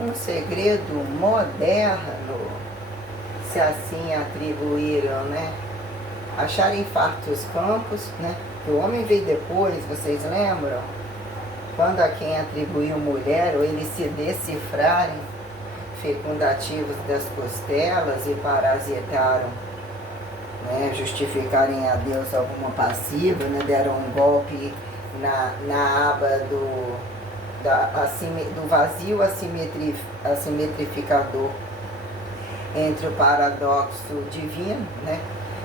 um segredo moderno, se assim atribuíram, né? Acharem fartos campos, né? O homem veio depois, vocês lembram? Quando a quem atribuiu mulher, ou eles se decifrarem fecundativos das costelas e parasitaram, né? Justificarem a Deus alguma passiva, né? Deram um golpe na aba do vazio assimetrificador entre o paradoxo divino, né?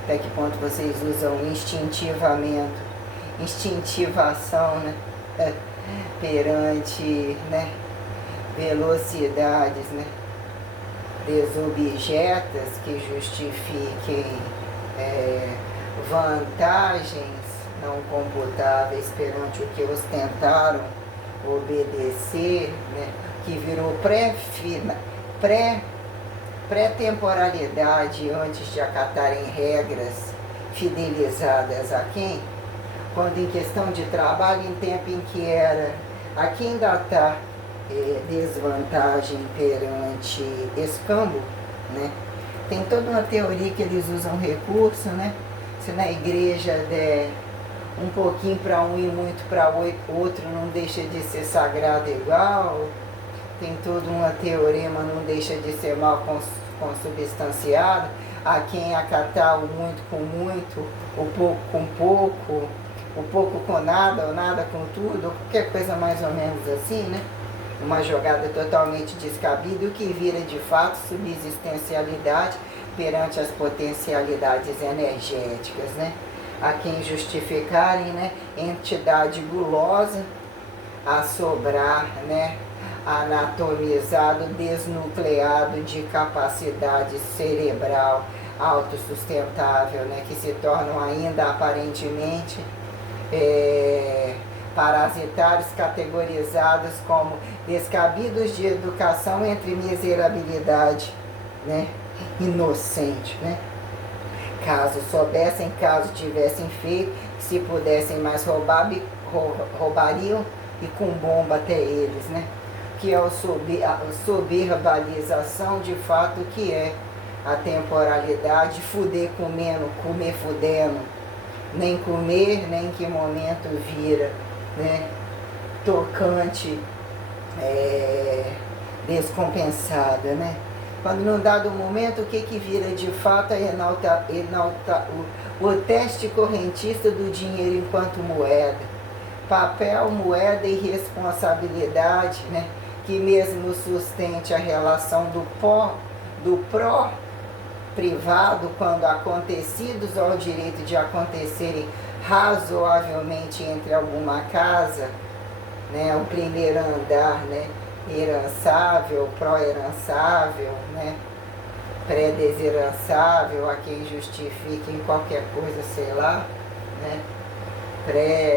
Até que ponto vocês usam instintivação, né? Perante, né? Velocidades, né? Desobjetas que justifiquem vantagens não computáveis perante o que ostentaram obedecer, né? Que virou pré-temporalidade antes de acatarem regras fidelizadas a quem? Quando em questão de trabalho, em tempo em que era a quem datar desvantagem perante escambo, né? Tem toda uma teoria que eles usam recurso, né? Se na igreja der um pouquinho para um e muito para outro, não deixa de ser sagrado igual. Tem todo uma teorema, não deixa de ser mal consubstanciado. A quem acatar o muito com muito, o pouco com pouco, o pouco com nada, ou nada com tudo, ou qualquer coisa mais ou menos assim, né? Uma jogada totalmente descabida, o que vira de fato subsistencialidade perante as potencialidades energéticas, né? A quem justificarem, né? Entidade gulosa, assobrar, né? Anatomizado, desnucleado de capacidade cerebral autossustentável, né? Que se tornam ainda aparentemente parasitários, categorizados como descabidos de educação entre miserabilidade, né? Inocente, né? Caso soubessem, caso tivessem feito, se pudessem mais roubar, roubariam e com bomba até eles, né? Que é a soberbalização de fato que é a temporalidade, fuder comendo, comer fudendo, nem comer, nem em que momento vira, né? Tocante, descompensada, né? Quando num dado momento, o que vira de fato é o teste correntista do dinheiro enquanto moeda. Papel, moeda e responsabilidade, né? Que mesmo sustente a relação do pró-privado, quando acontecidos ao direito de acontecerem razoavelmente entre alguma casa, né? O primeiro andar, né? Herançável, pró-herançável, né? Pré-desherançável, a quem justifique em qualquer coisa, sei lá, né?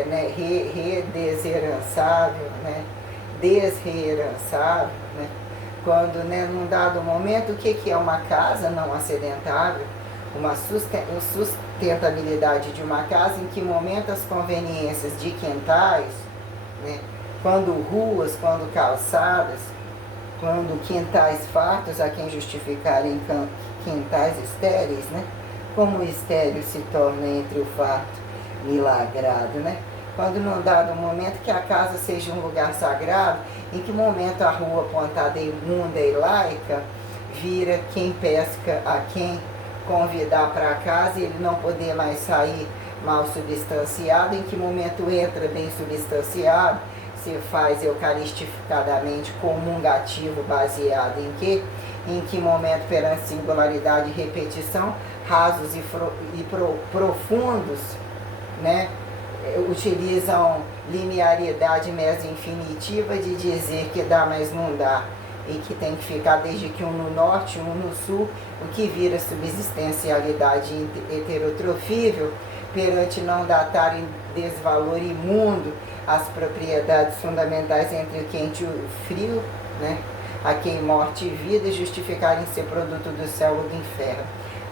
Né? Redesherançável, né? Desreherançável, né? Quando, né, num dado momento, o que é uma casa não acidentável? Uma sustentabilidade de uma casa, em que momento as conveniências de quintais, né? Quando ruas, quando calçadas, quando quintais fartos, a quem justificarem quintais estéreis, né? Como o estéril se torna entre o fato milagrado, né? Quando num dado momento que a casa seja um lugar sagrado, em que momento a rua apontada imunda e laica vira quem pesca a quem convidar para casa e ele não poder mais sair mal substanciado, em que momento entra bem substanciado, se faz eucaristificadamente comungativo, baseado em quê? Em que momento, perante singularidade e repetição, rasos e profundos, né? Utilizam linearidade meso-infinitiva de dizer que dá, mas não dá, e que tem que ficar desde que um no norte, um no sul, o que vira subsistencialidade heterotrofível, perante não datar em desvalor imundo as propriedades fundamentais entre o quente e o frio, né? A quem morte e vida justificarem ser produto do céu ou do inferno.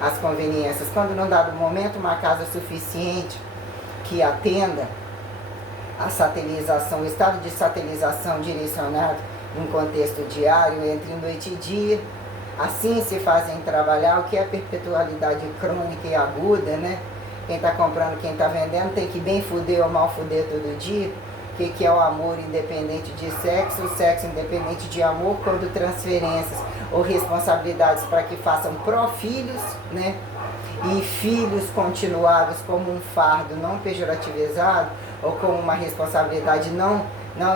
As conveniências, quando num dado momento uma casa suficiente que atenda a satelização, o estado de satelização direcionado num contexto diário, entre noite e dia. Assim se fazem trabalhar o que é a perpetualidade crônica e aguda, né? Quem está comprando, quem está vendendo, tem que bem fuder ou mal fuder todo dia. O que é o amor independente de sexo, o sexo independente de amor, quando transferências ou responsabilidades para que façam pró-filhos, né? E filhos continuados como um fardo não pejorativizado, ou como uma responsabilidade não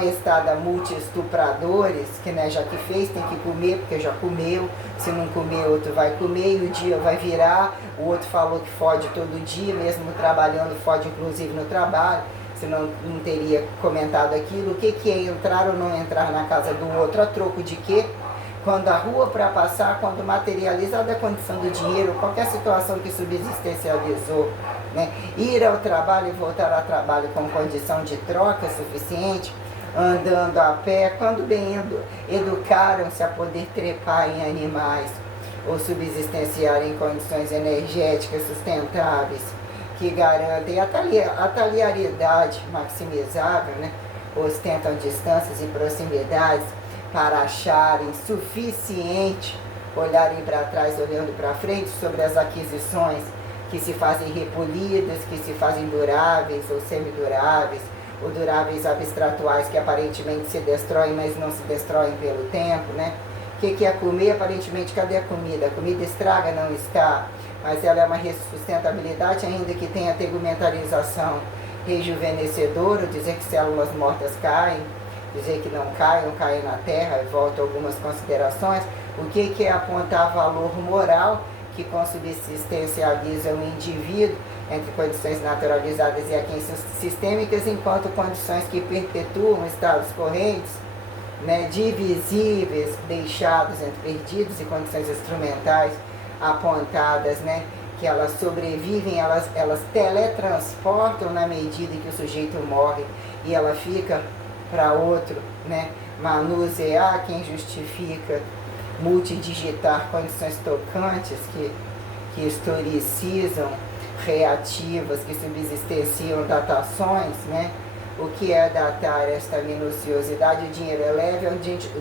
estada multi-estupradores, que né, já que fez tem que comer, porque já comeu, se não comer outro vai comer, e o dia vai virar, o outro falou que fode todo dia, mesmo trabalhando, fode inclusive no trabalho, senão não teria comentado aquilo. O que é entrar ou não entrar na casa do outro, a troco de quê? Quando a rua para passar, quando materializada a condição do dinheiro, qualquer situação que subsistencializou, né? Ir ao trabalho e voltar ao trabalho com condição de troca suficiente, andando a pé, quando bem educaram-se a poder trepar em animais ou subsistenciar em condições energéticas sustentáveis que garantem a talharidade maximizável, né? Ostentam distâncias e proximidades para acharem suficiente olharem para trás, olhando para frente, sobre as aquisições que se fazem repolidas, que se fazem duráveis ou semiduráveis, ou duráveis abstratuais que aparentemente se destroem, mas não se destroem pelo tempo, né? O que é comer? Aparentemente, cadê a comida? A comida estraga, não está, mas ela é uma sustentabilidade, ainda que tenha tegmentarização rejuvenescedora, dizer que células mortas caem, dizer que não caem na terra, e volto a algumas considerações. O que é apontar valor moral que consubsistencializa o indivíduo entre condições naturalizadas e aquisições sistêmicas, enquanto condições que perpetuam estados correntes, né, divisíveis, deixados entre perdidos, e condições instrumentais apontadas, né, que elas sobrevivem, elas teletransportam na medida em que o sujeito morre e ela fica para outro, né, manusear, quem justifica multidigitar condições tocantes que historicizam, reativas, que subsistenciam datações, né? O que é datar esta minuciosidade? O dinheiro é leve, o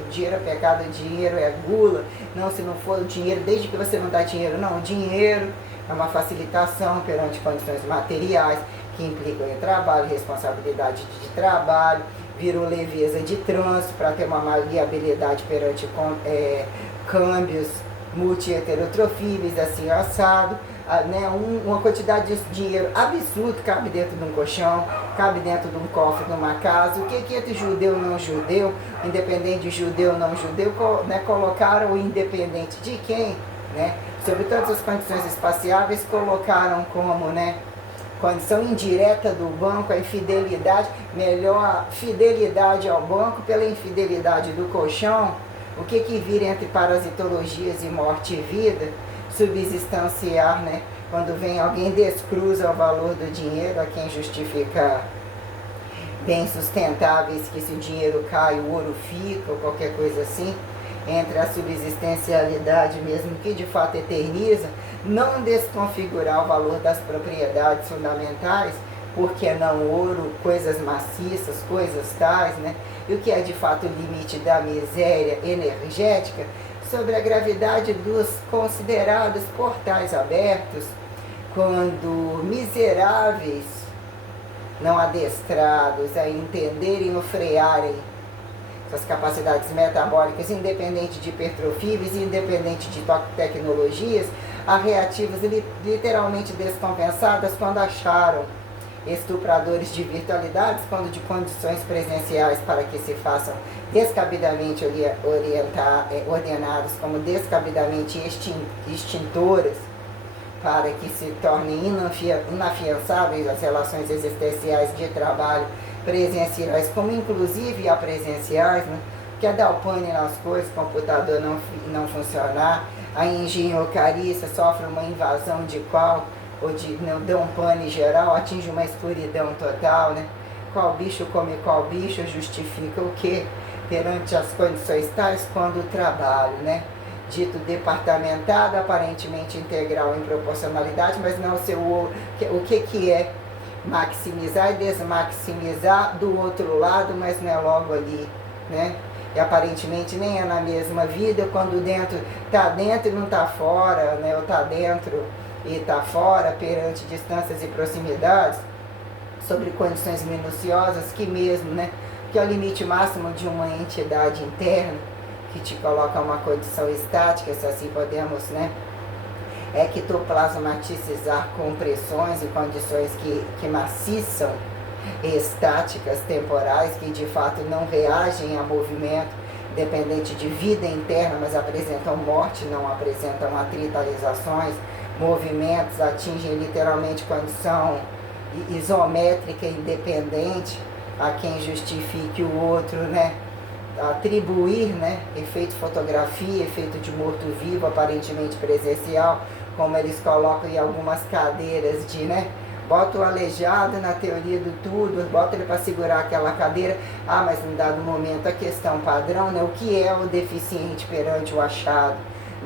dinheiro é pecado, o dinheiro é gula. Não, se não for o dinheiro, desde que você não dá dinheiro, não, o dinheiro é uma facilitação perante condições materiais que implicam em trabalho, responsabilidade de trabalho, virou leveza de trânsito para ter uma maleabilidade perante câmbios multi-heterotrofíveis, assim, assado, né, uma quantidade de dinheiro absurdo cabe dentro de um colchão, cabe dentro de um cofre de uma casa. O que entre judeu e não judeu, independente de judeu ou não judeu, né, colocaram o independente de quem, né, sobre todas as condições espaciáveis, colocaram como, né, condição indireta do banco, a infidelidade, melhor fidelidade ao banco pela infidelidade do colchão. O que vira entre parasitologias e morte e vida? Subsistenciar, né? Quando vem alguém descruza o valor do dinheiro, a quem justificar bens sustentáveis, que se o dinheiro cai, o ouro fica, ou qualquer coisa assim, entre a subsistencialidade mesmo, que de fato eterniza, não desconfigurar o valor das propriedades fundamentais, porque não ouro, coisas maciças, coisas tais, né? E o que é de fato o limite da miséria energética, sobre a gravidade dos considerados portais abertos, quando miseráveis, não adestrados a entenderem ou frearem suas capacidades metabólicas, independente de hipertrofíveis, independente de tecnologias, a reativas literalmente descompensadas, quando acharam estupradores de virtualidades, quando de condições presenciais para que se façam descabidamente ordenados como descabidamente extintoras, para que se tornem inafiançáveis as relações existenciais de trabalho presenciais, como inclusive apresenciais, né? Que é dar o pane nas coisas, computador não funcionar, a engenhocaria sofre uma invasão de qual, ou de não dá um pane geral, atinge uma escuridão total, né? Qual bicho come qual bicho, justifica o quê? Perante as condições tais, quando o trabalho, né? Dito departamentado, aparentemente integral em proporcionalidade, mas não o que é maximizar e desmaximizar do outro lado, mas não é logo ali, né? e aparentemente nem é na mesma vida, quando dentro e não está fora, né? Ou está dentro e está fora, perante distâncias e proximidades, sobre condições minuciosas, que mesmo, né? Que é o limite máximo de uma entidade interna, que te coloca uma condição estática, se assim podemos, né? Ectoplasmaticizar compressões e condições que maciçam, estáticas, temporais, que de fato não reagem a movimento, dependente de vida interna, mas apresentam morte, não apresentam atritalizações, movimentos, atingem literalmente condição isométrica independente, a quem justifique o outro, né? Atribuir, né? Efeito fotografia, efeito de morto-vivo, aparentemente presencial, como eles colocam em algumas cadeiras de, né? Bota o aleijado na teoria do tudo, bota ele para segurar aquela cadeira. Ah, mas em dado momento a questão padrão, né? O que é o deficiente perante o achado?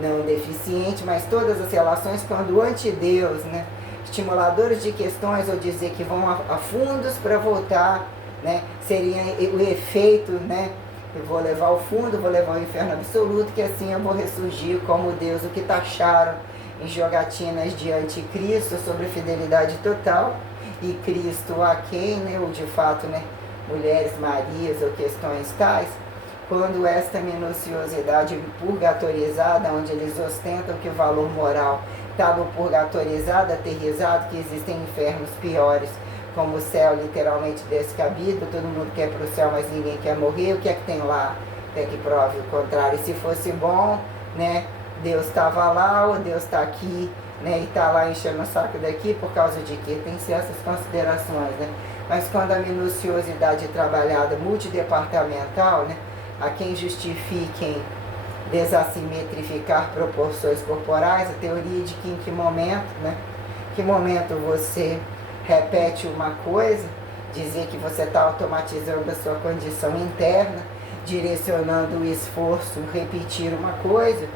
Não deficiente, mas todas as relações quando anti-Deus, né? Estimuladores de questões, ou dizer que vão a fundos para voltar, né? Seria o efeito, né? Eu vou levar ao fundo, vou levar ao inferno absoluto, que assim eu vou ressurgir como Deus, o que taxaram em jogatinas de anticristo sobre fidelidade total, e Cristo a quem, né? Ou de fato, né? Mulheres, Marias ou questões tais, quando esta minuciosidade purgatorizada, onde eles ostentam que o valor moral está no purgatorizado, aterrizado, que existem infernos piores, como o céu literalmente descabido, todo mundo quer para o céu, mas ninguém quer morrer, o que é que tem lá? Até que prove o contrário. Se fosse bom, né, Deus estava lá, ou Deus está aqui, né, e está lá enchendo o saco daqui, por causa de quê? Tem-se essas considerações, né? Mas quando a minuciosidade trabalhada multidepartamental, né, a quem justifiquem desassimetrificar proporções corporais, a teoria de que em que momento, né, que momento você repete uma coisa, dizer que você está automatizando a sua condição interna, direcionando o esforço, repetir uma coisa,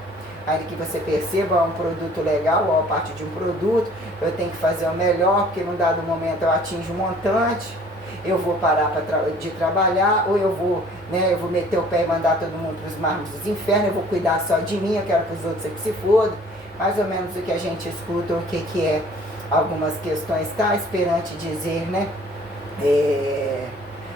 aí que você perceba um produto legal, ou a parte de um produto, eu tenho que fazer o melhor, porque num dado momento eu atinjo um montante, eu vou parar de trabalhar, ou eu vou, né, eu vou meter o pé e mandar todo mundo para os mármores dos infernos, eu vou cuidar só de mim, eu quero que os outros é que se fodam, mais ou menos o que a gente escuta, o que é algumas questões tais, perante dizer, né,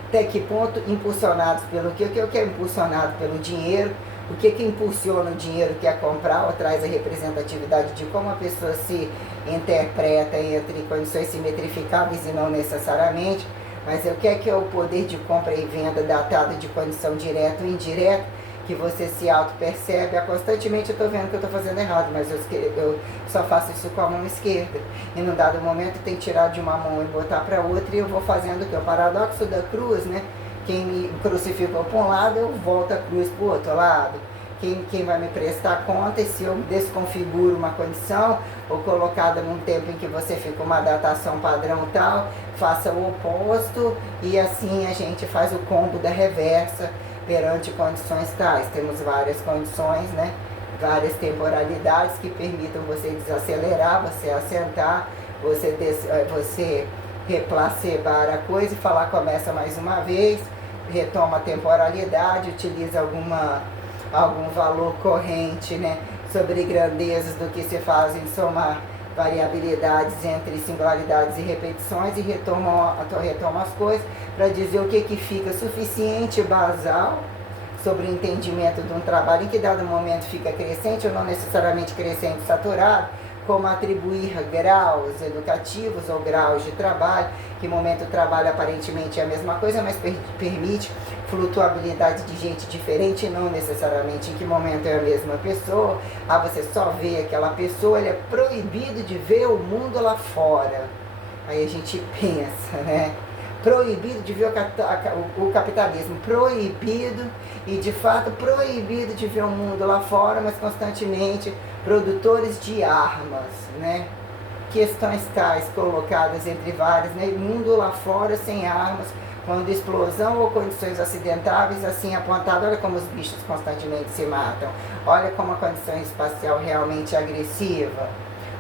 até que ponto impulsionados pelo quê? O que é impulsionado pelo dinheiro, o que impulsiona o dinheiro, que é comprar, ou traz a representatividade de como a pessoa se interpreta entre condições simetrificáveis e não necessariamente, mas o que é o poder de compra e venda datado de condição direta ou indireta, que você se auto-percebe, constantemente eu estou vendo que eu estou fazendo errado, mas eu só faço isso com a mão esquerda. E num dado momento tem que tirar de uma mão e botar para outra, e eu vou fazendo o que? O paradoxo da cruz, né? Quem me crucificou para um lado, eu volto a cruz para o outro lado. Quem vai me prestar conta, e se eu desconfiguro uma condição, ou colocada num tempo em que você fica uma datação padrão tal, faça o oposto, e assim a gente faz o combo da reversa, perante condições tais. Temos várias condições, né? Várias temporalidades que permitam você desacelerar, você assentar, você replacebar a coisa e falar, começa mais uma vez, retoma a temporalidade, utiliza algum valor corrente, né? Sobre grandezas do que se fazem somar variabilidades entre singularidades e repetições, e retoma as coisas para dizer o que fica suficiente, basal, sobre o entendimento de um trabalho em que dado momento fica crescente ou não necessariamente crescente, saturado, como atribuir graus educativos ou graus de trabalho, que momento o trabalho aparentemente é a mesma coisa, mas permite flutuabilidade de gente diferente, não necessariamente em que momento é a mesma pessoa. Ah, você só vê aquela pessoa, ele é proibido de ver o mundo lá fora. Aí a gente pensa, né? Proibido de ver o capitalismo, proibido, e de fato proibido de ver o mundo lá fora, mas constantemente produtores de armas, né? Questões tais colocadas entre várias, né? Mundo lá fora sem armas, quando explosão ou condições acidentáveis, assim apontado, olha como os bichos constantemente se matam, olha como a condição espacial realmente é agressiva.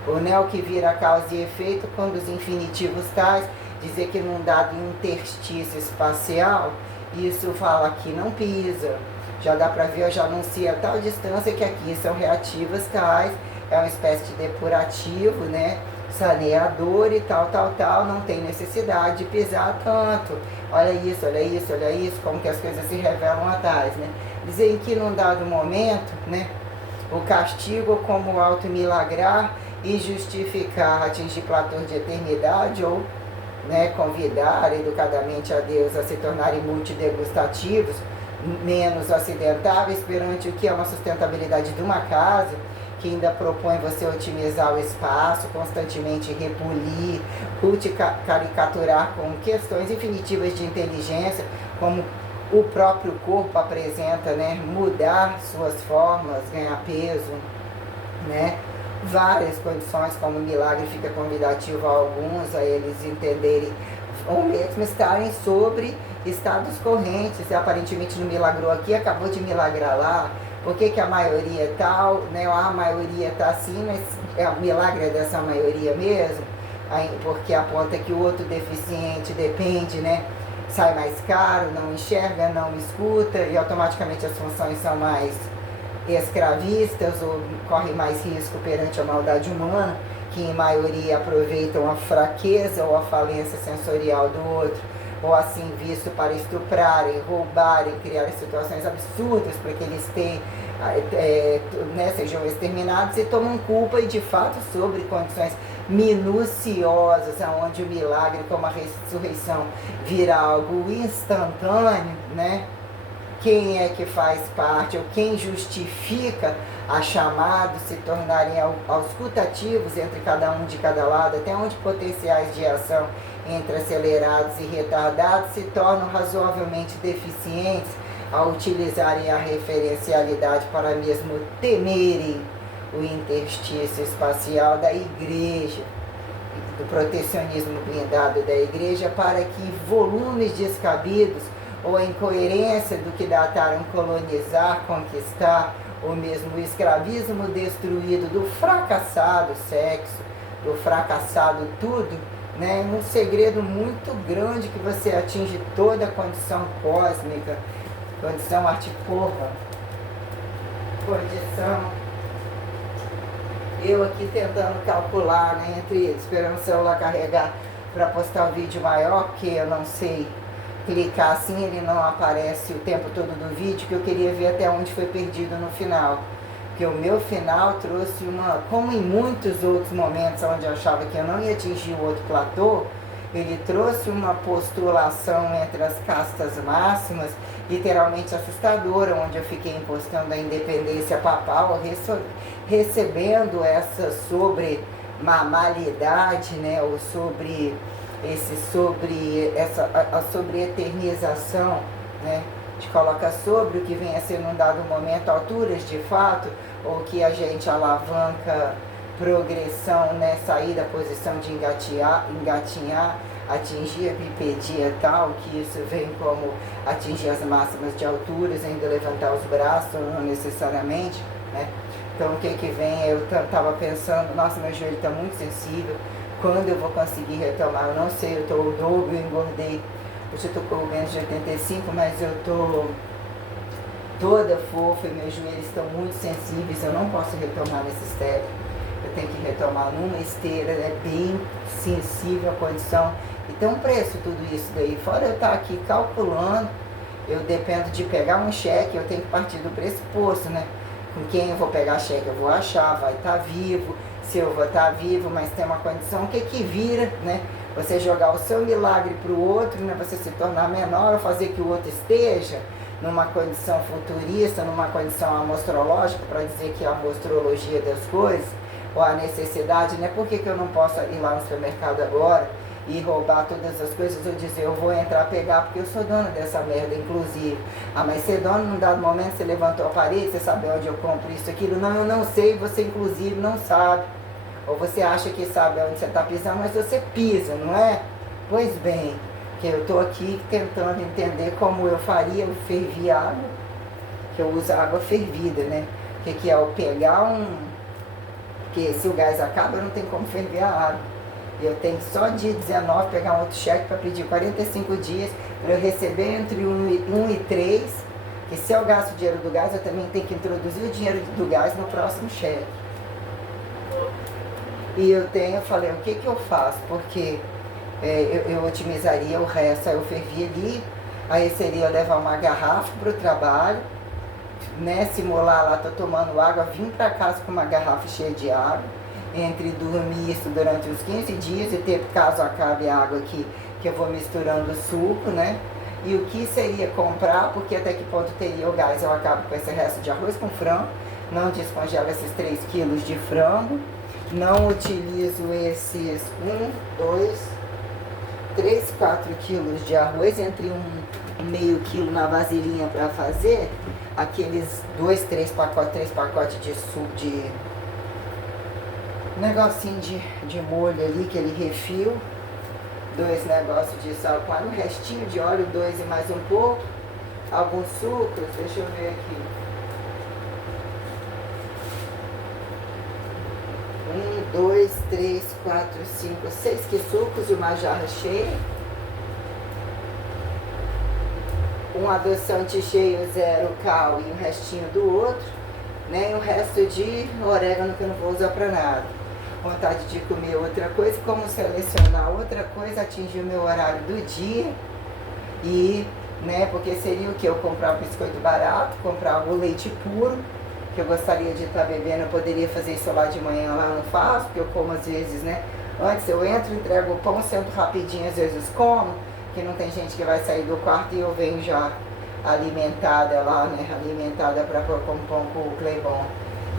O neo que vira causa e efeito, quando os infinitivos tais, dizer que num dado interstício espacial, isso fala que não pisa, já dá para ver, já anuncia a tal distância que aqui são reativas tais, é uma espécie de depurativo, né? Saneador e tal, não tem necessidade de pisar tanto. Olha isso, olha isso, olha isso, como que as coisas se revelam atrás, né? Dizem que num dado momento, né, o castigo como auto-milagrar e justificar atingir platôs de eternidade ou, né, convidar educadamente a Deus a se tornarem multidegustativos, menos acidentáveis perante o que é uma sustentabilidade de uma casa, que ainda propõe você otimizar o espaço, constantemente repolir, caricaturar com questões infinitivas de inteligência, como o próprio corpo apresenta, né? Mudar suas formas, ganhar peso, né? Várias condições, como o milagre fica convidativo a alguns, a eles entenderem, ou mesmo estarem sobre estados correntes, e aparentemente não milagrou aqui, acabou de milagrar lá. Por que a maioria é tal, né? A maioria está assim, mas o milagre é dessa maioria mesmo? Aí, porque aponta que o outro deficiente depende, né? Sai mais caro, não enxerga, não escuta, e automaticamente as funções são mais escravistas ou correm mais risco perante a maldade humana, que em maioria aproveitam a fraqueza ou a falência sensorial do outro, ou assim visto para estuprarem, roubarem, criarem situações absurdas para que eles tenham, né, sejam exterminados, e tomam culpa e de fato sobre condições minuciosas, onde o milagre como a ressurreição vira algo instantâneo, né? Quem é que faz parte, ou quem justifica a chamada se tornarem auscultativos entre cada um de cada lado, até onde potenciais de ação entre acelerados e retardados se tornam razoavelmente deficientes ao utilizarem a referencialidade para mesmo temerem o interstício espacial da igreja, do protecionismo blindado da igreja, para que volumes descabidos ou a incoerência do que dataram colonizar, conquistar, ou mesmo o escravismo destruído do fracassado sexo, do fracassado tudo, né? Um segredo muito grande que você atinge toda a condição cósmica, condição artiporra, condição... Eu aqui tentando calcular, né, entre esperando o celular carregar para postar o vídeo maior, porque eu não sei clicar assim, ele não aparece o tempo todo do vídeo, que eu queria ver até onde foi perdido no final. Porque o meu final trouxe uma, como em muitos outros momentos onde eu achava que eu não ia atingir o outro platô, ele trouxe uma postulação entre as castas máximas, literalmente assustadora, onde eu fiquei impostando a independência papal, recebendo essa sobre mamalidade, né, ou sobre a sobre eternização, né, te coloca sobre o que vem a ser num dado momento alturas de fato, ou que a gente alavanca progressão, né, sair da posição de engatinhar, atingir a bipedia tal, que isso vem como atingir as máximas de alturas, ainda levantar os braços, não necessariamente, né? Então o que vem, eu estava pensando, nossa, meu joelho está muito sensível, quando eu vou conseguir retomar, eu não sei, eu estou o dobro, eu engordei, hoje eu estou com menos de 85, mas eu estou toda fofa e meus joelhos estão muito sensíveis, eu não posso retomar nesse estéreo, eu tenho que retomar numa esteira, é bem sensível à condição, e tem um preço tudo isso daí, fora eu estar aqui calculando, eu dependo de pegar um cheque, eu tenho que partir do pressuposto, né? Com quem eu vou pegar cheque, eu vou achar, vai estar vivo, se eu vou estar vivo, mas tem uma condição, o que vira, né? Você jogar o seu milagre para o outro, né? Você se tornar menor, ou fazer que o outro esteja numa condição futurista, numa condição amostrológica, para dizer que é a amostrologia das coisas, ou a necessidade, né? Por que eu não posso ir lá no supermercado agora e roubar todas as coisas, ou dizer, eu vou entrar, pegar, porque eu sou dona dessa merda, inclusive. Ah, mas ser dona, num dado momento, você levantou a parede, você sabe onde eu compro isso, aquilo. Não, eu não sei, você inclusive não sabe. Ou você acha que sabe onde você está pisando, mas você pisa, não é? Pois bem, que eu estou aqui tentando entender como eu faria, eu fervi água, que eu uso água fervida, né? Que é eu pegar porque se o gás acaba, não tem como ferver a água. Eu tenho que só dia 19 pegar um outro cheque para pedir 45 dias para eu receber entre 1 e 3 Porque se eu gasto o dinheiro do gás, eu também tenho que introduzir o dinheiro do gás no próximo cheque. E eu falei, o que que eu faço? Porque eu otimizaria o resto, aí eu fervia ali, aí seria eu levar uma garrafa para o trabalho, né? Simular lá, tô tomando água, vim para casa com uma garrafa cheia de água, entre dormir isso durante uns 15 dias e ter, caso acabe a água aqui, que eu vou misturando o suco, né? E o que seria comprar, porque até que ponto teria o gás, eu acabo com esse resto de arroz com frango, não descongelo esses 3 quilos de frango, não utilizo esses 3, 4 quilos de arroz, entre meio quilo na vasilhinha para fazer, aqueles 3 pacotes de suco, de negocinho de molho ali, aquele refil, 2 negócios de sal com um restinho de óleo, 2 e mais um pouco, alguns sucos, deixa eu ver aqui. 2, 3, 4, 5, 6 sucos e uma jarra cheia. Um adoçante cheio, 0 cal e um restinho do outro, né? E o resto de orégano que eu não vou usar para nada. Vontade de comer outra coisa, como selecionar outra coisa, atingir o meu horário do dia. E, né, porque seria o que? Eu comprar um biscoito barato, comprar o leite puro, que eu gostaria de estar bebendo, eu poderia fazer isso lá de manhã, lá não faço, porque eu como às vezes, né? Antes eu entro, entrego o pão, sento rapidinho, às vezes como, que não tem gente que vai sair do quarto e eu venho já alimentada lá, né? Alimentada para pôr com pão com o Cleibon.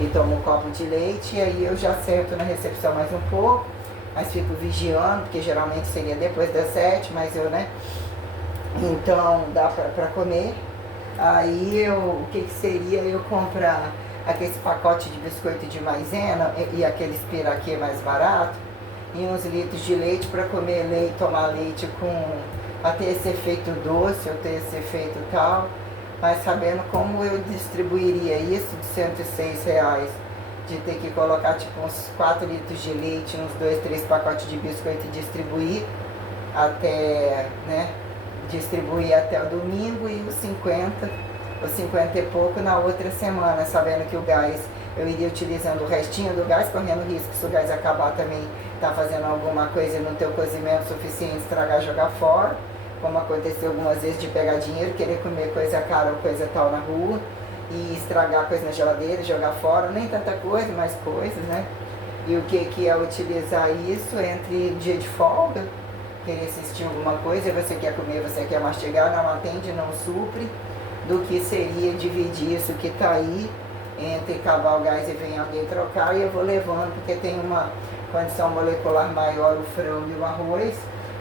E tomo um copo de leite, e aí eu já sento na recepção mais um pouco, mas fico vigiando, porque geralmente seria depois das 7, mas eu, né? Então dá para comer. Aí o que seria eu comprar aquele pacote de biscoito de maisena e aqueles piraquê mais barato, e uns litros de leite para comer leite, tomar leite para ter esse efeito doce, ou ter esse efeito tal, mas sabendo como eu distribuiria isso de R$ 106, de ter que colocar tipo uns 4 litros de leite, uns 2, 3 pacotes de biscoito e distribuir até, né? Distribuir até o domingo e os 50 e pouco na outra semana, sabendo que o gás, eu iria utilizando o restinho do gás, correndo risco, se o gás acabar também, tá fazendo alguma coisa e não ter o cozimento suficiente, estragar, jogar fora, como aconteceu algumas vezes de pegar dinheiro, querer comer coisa cara ou coisa tal na rua, e estragar coisa na geladeira, jogar fora, nem tanta coisa, mas coisas, né? E o que é utilizar isso entre dia de folga, querer assistir alguma coisa, você quer comer, você quer mastigar, não atende, não supre, do que seria dividir isso que está aí, entre acabar o gás e vem alguém trocar, e eu vou levando, porque tem uma condição molecular maior o frango e o arroz,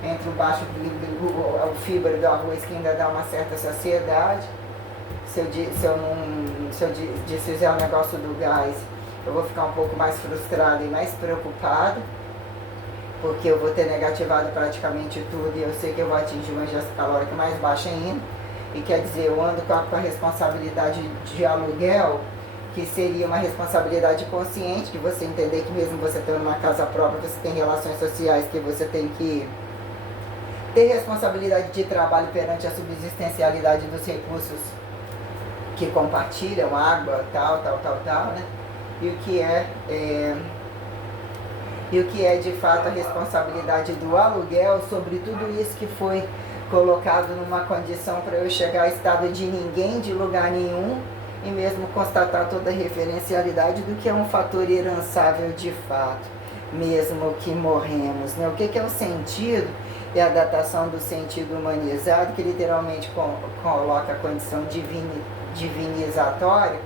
entre o baixo o fibra do arroz que ainda dá uma certa saciedade. Se eu desfizer o negócio do gás, eu vou ficar um pouco mais frustrada e mais preocupada, porque eu vou ter negativado praticamente tudo e eu sei que eu vou atingir uma ingesta calórica mais baixa ainda. E quer dizer, eu ando com a responsabilidade de aluguel, que seria uma responsabilidade consciente, de você entender que mesmo você tendo uma casa própria, você tem relações sociais, que você tem que ter responsabilidade de trabalho perante a subsistencialidade dos recursos que compartilham, água, tal, né? E o que é de fato a responsabilidade do aluguel sobre tudo isso que foi colocado numa condição para eu chegar a estado de ninguém, de lugar nenhum, e mesmo constatar toda a referencialidade do que é um fator herançável de fato, mesmo que morremos, né? O que é o sentido? É a datação do sentido humanizado, que literalmente coloca a condição divinizatória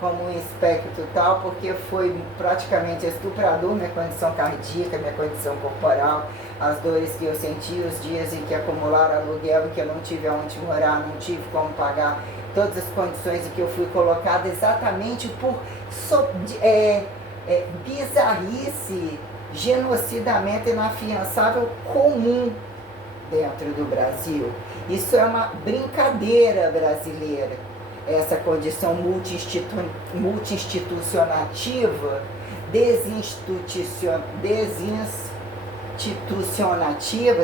como um espectro tal, porque foi praticamente estuprador minha condição cardíaca, minha condição corporal, as dores que eu senti, os dias em que acumularam aluguel e que eu não tive aonde morar, não tive como pagar, todas as condições em que eu fui colocada exatamente por bizarrice, genocidamento inafiançável comum dentro do Brasil. Isso é uma brincadeira brasileira. Essa condição multi-institucionativa, desinstitucionativa,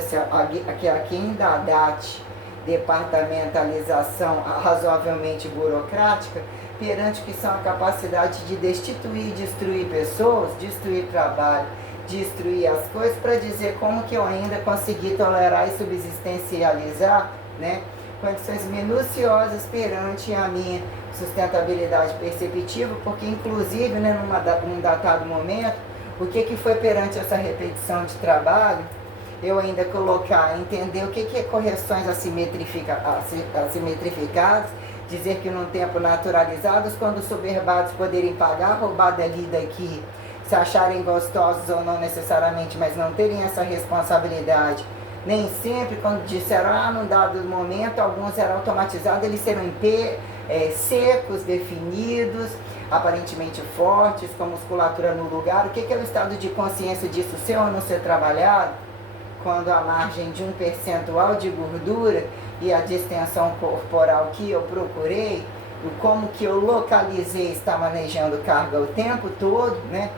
aqui ainda date departamentalização razoavelmente burocrática, perante o que são a capacidade de destituir, destruir pessoas, destruir trabalho, destruir as coisas, para dizer como que eu ainda consegui tolerar e subsistencializar, né, condições minuciosas perante a minha sustentabilidade perceptiva, porque inclusive, né, num datado momento, o que foi perante essa repetição de trabalho, eu ainda colocar, entender o que é correções assimetrificadas, dizer que num tempo naturalizados, quando soberbados poderem pagar, roubada ali daqui, se acharem gostosos ou não necessariamente, mas não terem essa responsabilidade. Nem sempre, quando disseram, num dado momento, alguns eram automatizados, eles serão secos, definidos, aparentemente fortes, com musculatura no lugar. O que é o estado de consciência disso, ser ou não ser trabalhado? Quando a margem de 1% de gordura e a distensão corporal que eu procurei, como que eu localizei, está manejando carga o tempo todo, né?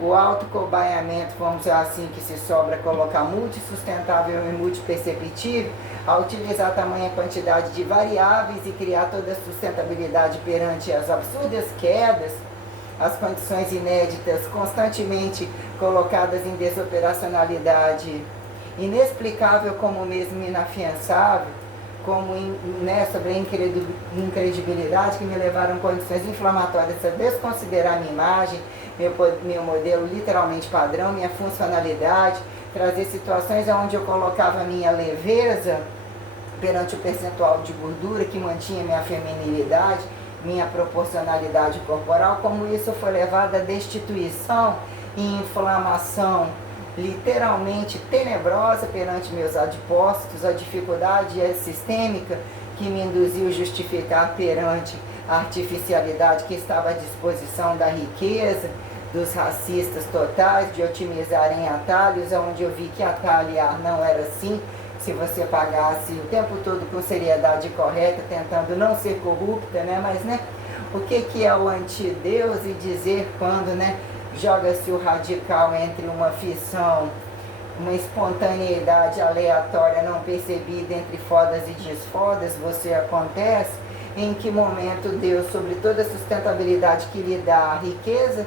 O autocobaiamento, vamos dizer assim, que se sobra colocar multissustentável e multiperceptível, a utilizar tamanha quantidade de variáveis e criar toda a sustentabilidade perante as absurdas quedas, as condições inéditas constantemente colocadas em desoperacionalidade inexplicável como mesmo inafiançável, como sobre a incredibilidade que me levaram a condições inflamatórias a desconsiderar minha imagem, meu modelo literalmente padrão, minha funcionalidade, trazer situações onde eu colocava minha leveza perante o percentual de gordura que mantinha minha feminilidade, minha proporcionalidade corporal, como isso foi levado à destituição e inflamação literalmente tenebrosa perante meus adipócitos, a dificuldade sistêmica que me induziu a justificar perante a artificialidade que estava à disposição da riqueza, dos racistas totais, de otimizarem atalhos, onde eu vi que atalhar não era assim, se você pagasse o tempo todo com seriedade correta, tentando não ser corrupta, né? Mas, né, o que é o antideus e dizer quando, né, joga-se o radical entre uma fissão, uma espontaneidade aleatória não percebida entre fodas e desfodas, você acontece, em que momento Deus, sobre toda a sustentabilidade que lhe dá a riqueza,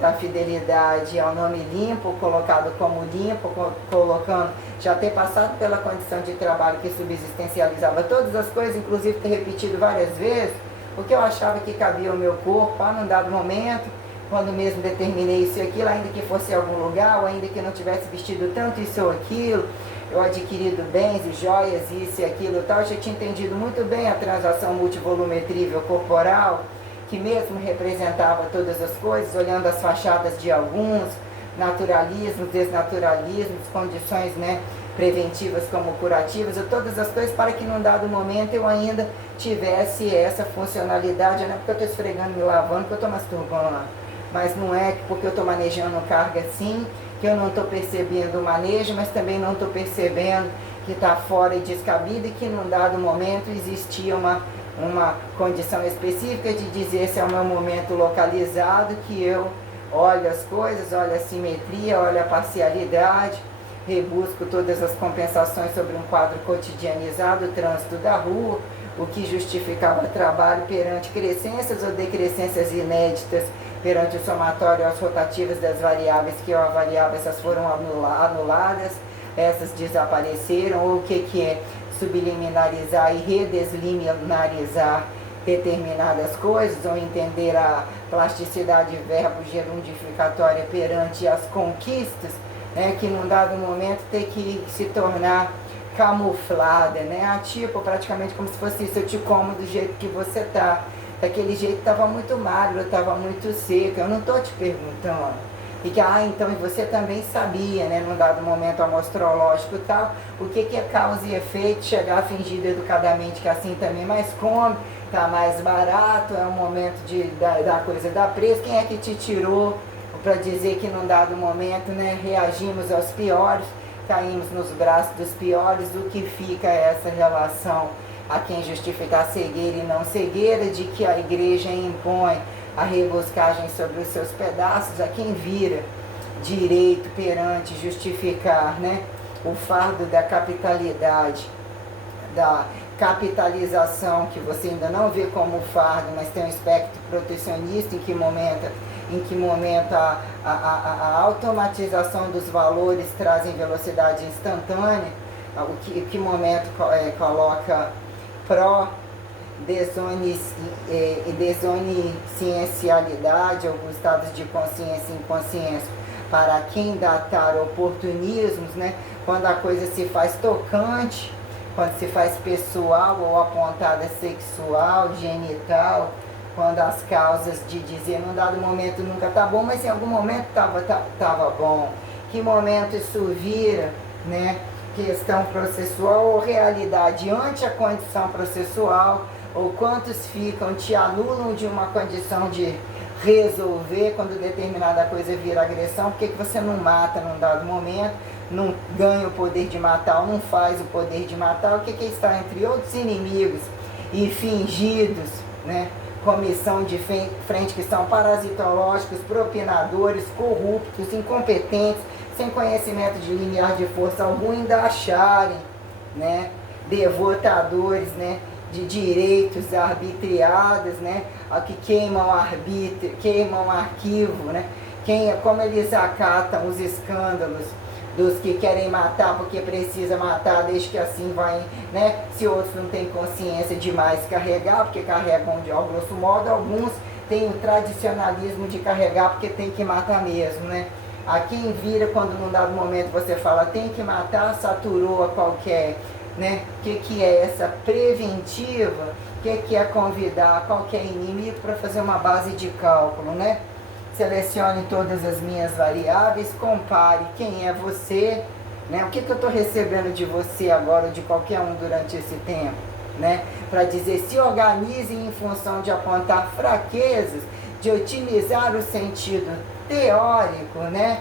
da fidelidade ao nome limpo, colocado como limpo, colocando, já ter passado pela condição de trabalho que subsistencializava todas as coisas, inclusive ter repetido várias vezes, o que eu achava que cabia ao meu corpo, num dado momento, quando mesmo determinei isso e aquilo, ainda que fosse em algum lugar, ou ainda que não tivesse vestido tanto isso ou aquilo, eu adquirido bens e joias, isso e aquilo e tal, eu já tinha entendido muito bem a transação multivolumetrível corporal, que mesmo representava todas as coisas, olhando as fachadas de alguns, naturalismos, desnaturalismos, condições, né, preventivas como curativas, ou todas as coisas, para que num dado momento eu ainda tivesse essa funcionalidade, não é porque eu estou esfregando, me lavando, que eu estou masturbando, mas não é porque eu estou manejando carga assim, que eu não estou percebendo o manejo, mas também não estou percebendo que está fora e descabido, e que num dado momento existia uma condição específica de dizer se é o meu momento localizado, que eu olho as coisas, olho a simetria, olho a parcialidade, rebusco todas as compensações sobre um quadro cotidianizado, o trânsito da rua, o que justificava trabalho perante crescências ou decrescências inéditas, perante o somatório, as rotativas das variáveis que eu avaliava, essas foram anuladas, essas desapareceram, ou o que é subliminarizar e redesliminarizar determinadas coisas, ou entender a plasticidade verbo gerundificatória perante as conquistas, né, que num dado momento tem que se tornar camuflada, né, tipo praticamente como se fosse isso, eu te como do jeito que você tá, daquele jeito estava muito magro, estava muito seca, eu não estou te perguntando. E que, então, e você também sabia, né, num dado momento amostrológico e tal, o que é causa e efeito, chegar fingido educadamente que assim também, mas come, tá mais barato, é o momento da coisa dar preço, quem é que te tirou para dizer que num dado momento, né, reagimos aos piores, caímos nos braços dos piores, do que fica essa relação a quem justificar cegueira e não cegueira, de que a igreja impõe a rebuscagem sobre os seus pedaços, a quem vira direito perante justificar, né, o fardo da capitalidade da capitalização, que você ainda não vê como fardo, mas tem um espectro protecionista, em que momento a automatização dos valores trazem velocidade instantânea, que momento coloca pró desonisciencialidade, ou estados de consciência e inconsciência, para quem datar oportunismos, né? Quando a coisa se faz tocante, quando se faz pessoal ou apontada sexual, genital, quando as causas de dizer num dado momento nunca tá bom, mas em algum momento tava bom. Que momento isso vira, né? Questão processual ou realidade ante a condição processual, ou quantos te anulam de uma condição de resolver quando determinada coisa vira agressão. Por que você não mata num dado momento, não ganha o poder de matar ou não faz o poder de matar? O que está entre outros inimigos e fingidos, né? Comissão de frente, que são parasitológicos, propinadores, corruptos, incompetentes, sem conhecimento de limiar de força algum, ainda acharem, né, devotadores, né, de direitos arbitriados, né, que queimam arbítrio, queimam arquivo, né, como eles acatam os escândalos dos que querem matar porque precisa matar, desde que assim vai, né, se outros não têm consciência demais carregar, porque carregam de ao grosso modo, alguns têm o tradicionalismo de carregar porque tem que matar mesmo, né. A quem vira quando num dado momento você fala tem que matar, saturou a qualquer, né? O que é essa preventiva? O que é convidar qualquer inimigo para fazer uma base de cálculo, né? Selecione todas as minhas variáveis, compare quem é você, né? O que eu estou recebendo de você agora ou de qualquer um durante esse tempo, né? Para dizer, se organizem em função de apontar fraquezas, de otimizar o sentido teórico, né?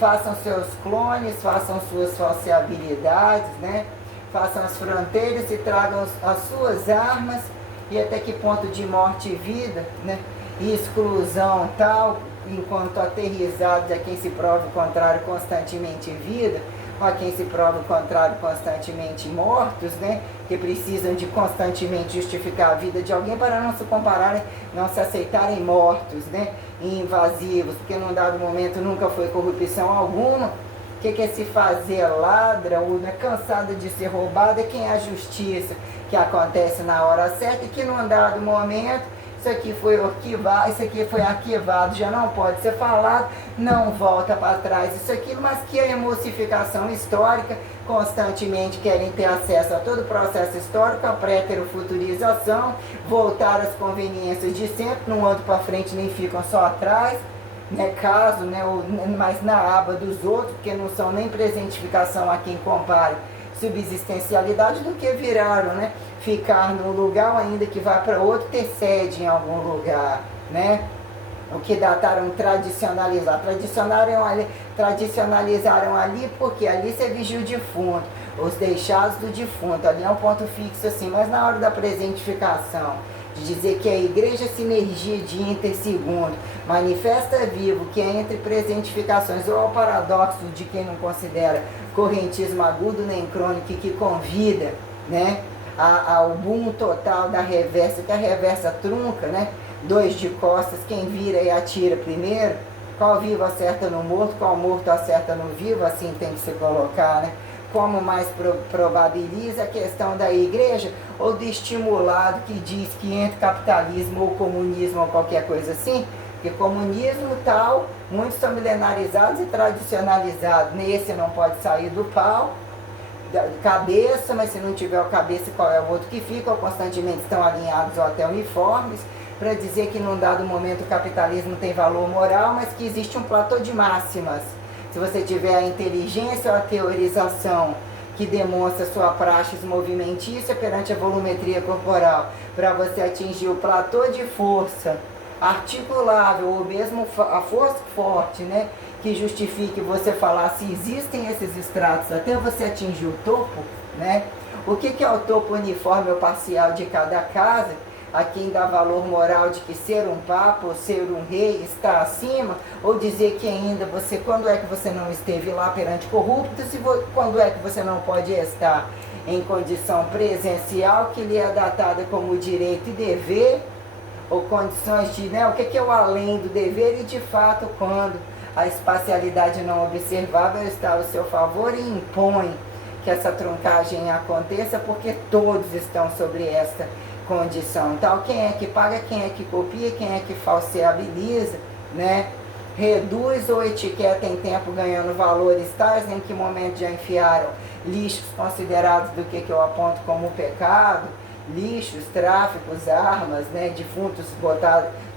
Façam seus clones, façam suas falseabilidades, né? Façam as fronteiras e tragam as suas armas, e até que ponto de morte e vida, né? E exclusão tal, enquanto aterrizados a quem se prova o contrário constantemente em vida, ou a quem se prova o contrário constantemente mortos, né? Que precisam de constantemente justificar a vida de alguém para não se compararem, não se aceitarem mortos, né? E invasivos, porque num dado momento nunca foi corrupção alguma. O que é se fazer ladra ou é cansada de ser roubada? Quem é a justiça que acontece na hora certa e que num dado momento isso aqui foi arquivado, isso aqui foi arquivado, já não pode ser falado, não volta para trás isso aqui, mas que a emulsificação histórica constantemente querem ter acesso a todo o processo histórico, a préterofuturização, voltar às conveniências de sempre, não andam para frente nem ficam só atrás, né, caso, né, mas na aba dos outros, porque não são nem presentificação a quem compare subsistencialidade do que viraram, né, ficar num lugar ainda que vá para outro, ter sede em algum lugar, né, o que dataram tradicionalizaram ali porque ali se vigia o defunto, os deixados do defunto, ali é um ponto fixo assim, mas na hora da presentificação, de dizer que a igreja sinergia de intersegundo, manifesta vivo, que é entre presentificações, ou ao paradoxo de quem não considera correntismo agudo nem crônico, que convida, né, ao boom total da reversa, que a reversa trunca, né, dois de costas, quem vira e atira primeiro, qual vivo acerta no morto, qual morto acerta no vivo, assim tem que se colocar, né? Como mais probabiliza a questão da igreja ou do estimulado que diz que entre capitalismo ou comunismo ou qualquer coisa assim, porque comunismo tal, muitos são milenarizados e tradicionalizados, nesse não pode sair do pau, da cabeça, mas se não tiver o cabeça, qual é o outro que fica, ou constantemente estão alinhados ou até uniformes, para dizer que num dado momento o capitalismo tem valor moral, mas que existe um platô de máximas. Se você tiver a inteligência ou a teorização que demonstra sua praxis movimentícia perante a volumetria corporal, para você atingir o platô de força articulável, ou mesmo a força forte, né, que justifique você falar se existem esses estratos até você atingir o topo, né? O que é o topo uniforme ou parcial de cada casa? A quem dá valor moral de que ser um papa ou ser um rei está acima, ou dizer que ainda você, quando é que você não esteve lá perante corruptos, e quando é que você não pode estar em condição presencial, que lhe é datada como direito e dever, ou condições de, né, o que é o além do dever, e de fato quando a espacialidade não observável está ao seu favor e impõe que essa truncagem aconteça, porque todos estão sobre esta condição. Então, quem é que paga, quem é que copia, quem é que falseabiliza, né? Reduz ou etiqueta em tempo ganhando valores tais, em que momento já enfiaram lixos considerados do que eu aponto como pecado, lixos, tráficos, armas, né, defuntos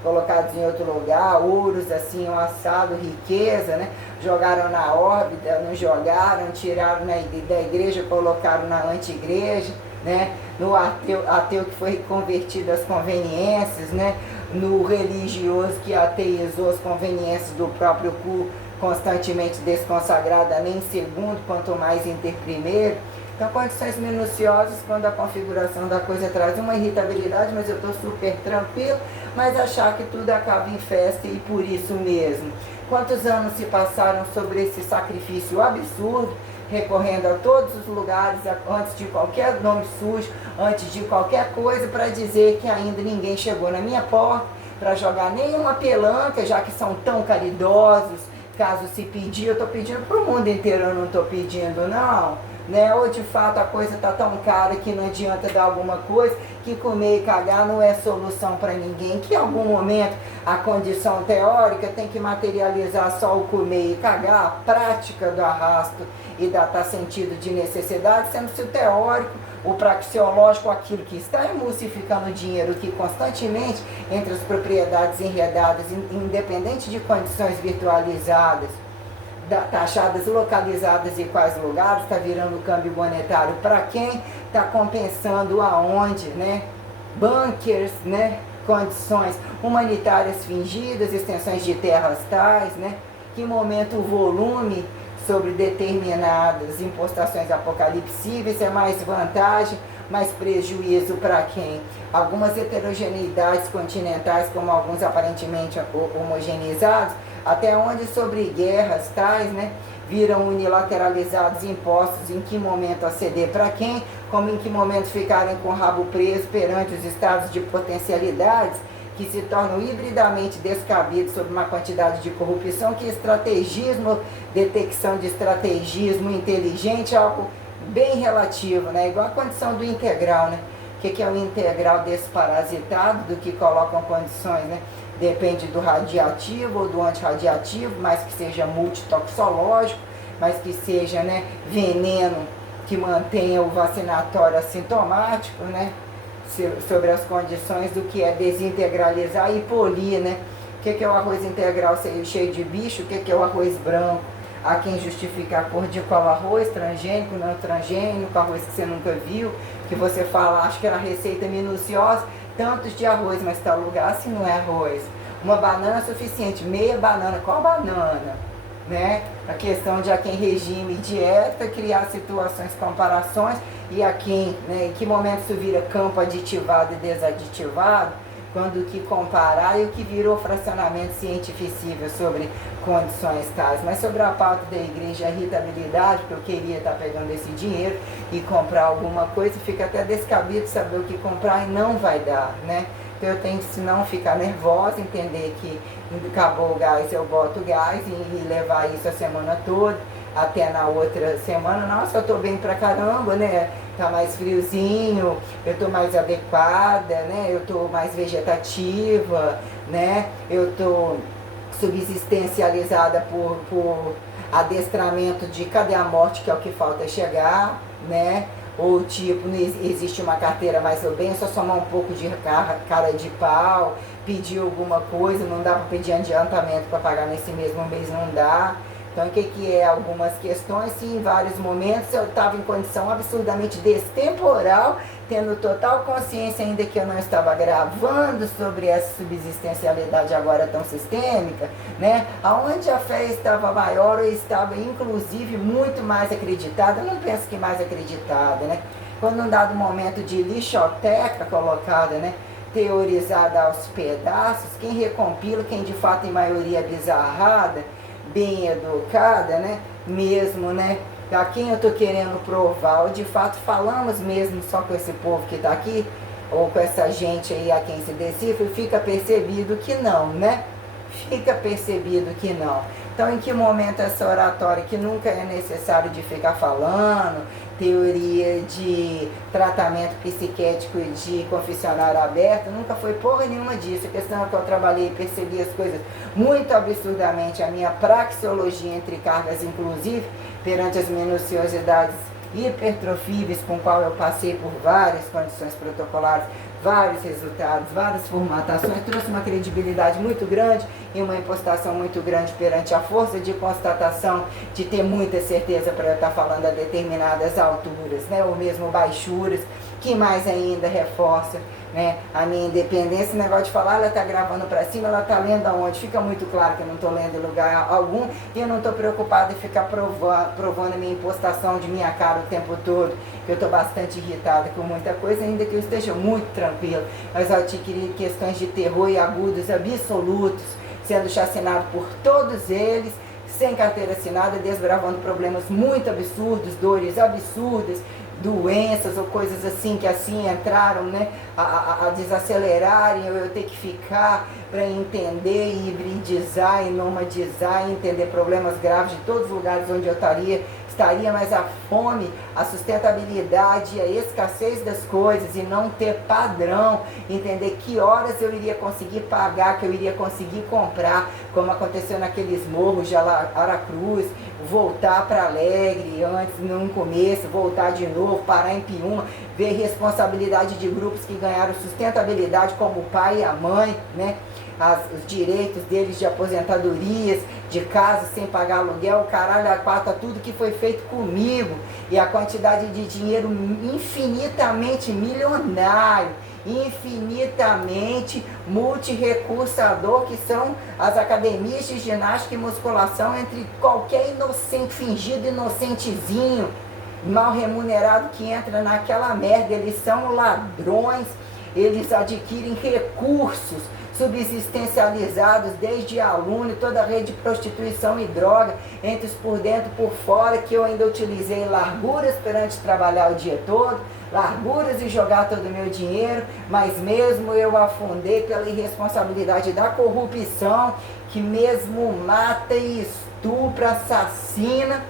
colocados em outro lugar, ouros assim, um assado, riqueza, né, jogaram na órbita, não jogaram, tiraram da igreja, colocaram na anti-igreja, né, no ateu que foi convertido às conveniências, né, no religioso que ateizou as conveniências do próprio cu, constantemente desconsagrada, nem segundo, quanto mais inter primeiro. Então, condições minuciosas, quando a configuração da coisa traz uma irritabilidade, mas eu estou super tranquilo, mas achar que tudo acaba em festa e por isso mesmo. Quantos anos se passaram sobre esse sacrifício absurdo, recorrendo a todos os lugares, antes de qualquer nome sujo, antes de qualquer coisa, para dizer que ainda ninguém chegou na minha porta, para jogar nenhuma pelanca, já que são tão caridosos, caso se pedir, eu estou pedindo para o mundo inteiro, eu não estou pedindo não. Né? Ou de fato a coisa está tão cara que não adianta dar alguma coisa, que comer e cagar não é solução para ninguém, que em algum momento a condição teórica tem que materializar só o comer e cagar, a prática do arrasto e datar sentido de necessidade, sendo-se o teórico, o praxeológico, aquilo que está emulsificando dinheiro, que constantemente entre as propriedades enredadas, independente de condições virtualizadas, taxadas, localizadas em quais lugares, está virando câmbio monetário para quem, está compensando aonde, né? Bunkers, né? Condições humanitárias fingidas, extensões de terras tais, né? Que momento o volume sobre determinadas impostações apocalipsíveis é mais vantagem, mais prejuízo para quem? Algumas heterogeneidades continentais, como alguns aparentemente homogeneizados, até onde sobre guerras tais, né, viram unilateralizados impostos, em que momento aceder para quem, como em que momento ficarem com o rabo preso perante os estados de potencialidades, que se tornam hibridamente descabidos sob uma quantidade de corrupção, que estrategismo, detecção de estrategismo inteligente é algo bem relativo, né, igual a condição do integral, né, o que é o integral desparasitado, do que colocam condições, né, depende do radiativo ou do antirradiativo, mas que seja multitoxológico, mas que seja, né, veneno que mantenha o vacinatório assintomático, né, sobre as condições do que é desintegralizar e polir, né, o que é o arroz integral cheio de bicho, o que é o arroz branco, há quem justifica a cor de qual arroz, transgênico, não transgênico, arroz que você nunca viu, que você fala, acho que era receita minuciosa, tantos de arroz, mas tal lugar se não é arroz. Uma banana é suficiente, meia banana, qual banana? Né? A questão de a quem regime e dieta, criar situações, comparações, e a quem, né, em que momento isso vira campo aditivado e desaditivado, quando o que comparar e o que virou fracionamento cientificível sobre condições tais. Mas sobre a pauta da igreja, a irritabilidade, que eu queria estar pegando esse dinheiro e comprar alguma coisa, fica até descabido saber o que comprar e não vai dar, né? Então eu tenho que, se não ficar nervosa, entender que acabou o gás, eu boto o gás e levar isso a semana toda, até na outra semana, nossa, eu tô bem pra caramba, né? Tá mais friozinho, eu tô mais adequada, né? Eu tô mais vegetativa, né? Eu tô subsistencializada por adestramento de cadê a morte, que é o que falta chegar, né? Ou tipo, não existe uma carteira mais ou bem, só somar um pouco de cara de pau, pedir alguma coisa, não dá para pedir adiantamento para pagar nesse mesmo mês, não dá. Então, o que é algumas questões? Se em vários momentos eu estava em condição absurdamente destemporal, tendo total consciência ainda que eu não estava gravando sobre essa subsistencialidade agora tão sistêmica, né? Aonde a fé estava maior, eu estava inclusive muito mais acreditada, não penso que mais acreditada, né? Quando um dado momento de lixoteca colocada, né, teorizada aos pedaços, quem recompila, quem de fato em maioria é bizarrada, bem educada, né, mesmo, né, a quem eu estou querendo provar, ou de fato falamos mesmo só com esse povo que está aqui, ou com essa gente aí a quem se decifra, fica percebido que não, né? Fica percebido que não. Então, em que momento essa oratória, que nunca é necessário de ficar falando, teoria de tratamento psiquiátrico e de confessionário aberto, nunca foi porra nenhuma disso. A questão é que eu trabalhei e percebi as coisas muito absurdamente, a minha praxeologia entre cargas, inclusive, perante as minuciosidades hipertrofíveis com qual eu passei por várias condições protocolares, vários resultados, várias formatações, trouxe uma credibilidade muito grande e uma impostação muito grande perante a força de constatação, de ter muita certeza para eu estar falando a determinadas alturas, né, ou mesmo baixuras, que mais ainda reforça, né, a minha independência. Esse negócio de falar, ela está gravando para cima, ela está lendo aonde? Fica muito claro que eu não estou lendo em lugar algum e eu não estou preocupada em ficar provando a minha impostação de minha cara o tempo todo, que eu estou bastante irritada com muita coisa, ainda que eu esteja muito tranquila, mas eu adquiri questões de terror e agudos absolutos, sendo chacinado por todos eles, sem carteira assinada, desbravando problemas muito absurdos, dores absurdas, doenças ou coisas assim que assim entraram, né, a desacelerarem, eu ter que ficar para entender e hibridizar e nomadizar e entender problemas graves de todos os lugares onde eu estaria, mas a fome, a sustentabilidade, a escassez das coisas e não ter padrão, entender que horas eu iria conseguir pagar, que eu iria conseguir comprar, como aconteceu naqueles morros de Aracruz, voltar para Alegre, antes no começo, voltar de novo, parar em Piúma, ver responsabilidade de grupos que ganharam sustentabilidade, como o pai e a mãe, né? Os direitos deles de aposentadorias, de casa sem pagar aluguel, caralho, a quatro, tudo que foi feito comigo, e a quantidade de dinheiro infinitamente milionário, infinitamente multirrecursador, que são as academias de ginástica e musculação, entre qualquer inocente, fingido inocentezinho, mal remunerado que entra naquela merda. Eles são ladrões, eles adquirem recursos subsistencializados, desde aluno, toda a rede de prostituição e droga, entre os por dentro e por fora, que eu ainda utilizei larguras perante trabalhar o dia todo, larguras e jogar todo o meu dinheiro, mas mesmo eu afundei pela irresponsabilidade da corrupção, que mesmo mata e estupra, assassina.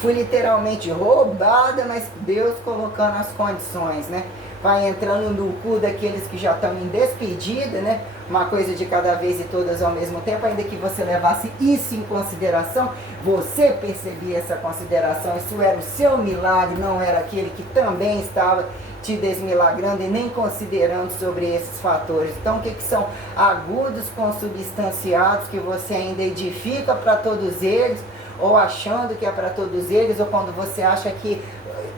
Fui literalmente roubada, mas Deus colocando as condições, né? Vai entrando no cu daqueles que já estão em despedida, né? Uma coisa de cada vez e todas ao mesmo tempo, ainda que você levasse isso em consideração, você percebia essa consideração, isso era o seu milagre, não era aquele que também estava te desmilagrando e nem considerando sobre esses fatores. Então, o que são agudos consubstanciados que você ainda edifica para todos eles, ou achando que é para todos eles, ou quando você acha que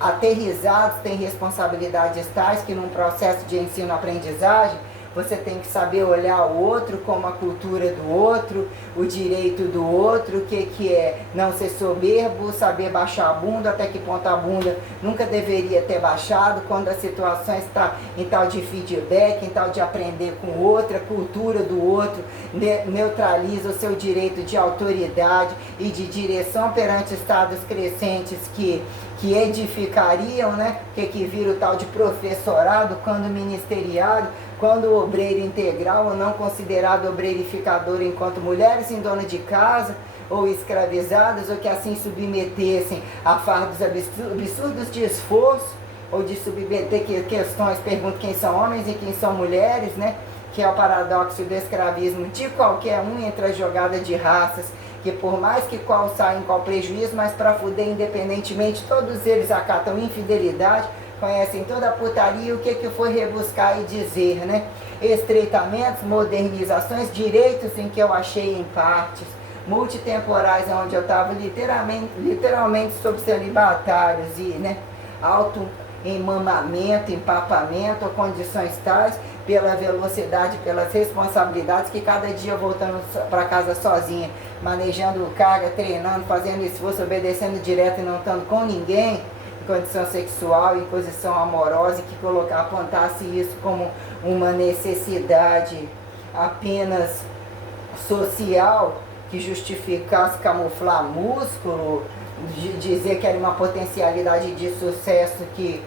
aterrizados têm responsabilidades tais que num processo de ensino-aprendizagem você tem que saber olhar o outro como a cultura do outro, o direito do outro, o que é não ser soberbo, saber baixar a bunda, até que ponto a bunda nunca deveria ter baixado, quando a situação está em tal de feedback, em tal de aprender com o outro, a cultura do outro neutraliza o seu direito de autoridade e de direção perante estados crescentes que edificariam, né? Que vira o tal de professorado, quando ministeriado, quando o obreiro integral, ou não considerado obreirificador enquanto mulheres em dona de casa, ou escravizadas, ou que assim submetessem a fardos absurdos de esforço, ou de submeter questões, pergunto quem são homens e quem são mulheres, né? Que é o paradoxo do escravismo de qualquer um entre a jogada de raças, que por mais que qual saia em qual prejuízo, mas para fuder independentemente, todos eles acatam infidelidade, conhecem toda a putaria, o que foi rebuscar e dizer, né? Estreitamentos, modernizações, direitos em que eu achei em partes, multitemporais, onde eu estava literalmente sob celibatários e, né, alto emamamento, empapamento, ou condições tais, pela velocidade, pelas responsabilidades, que cada dia voltando para casa sozinha, manejando carga, treinando, fazendo esforço, obedecendo direto e não estando com ninguém, em condição sexual, em posição amorosa, e que apontasse isso como uma necessidade apenas social, que justificasse camuflar músculo, de dizer que era uma potencialidade de sucesso que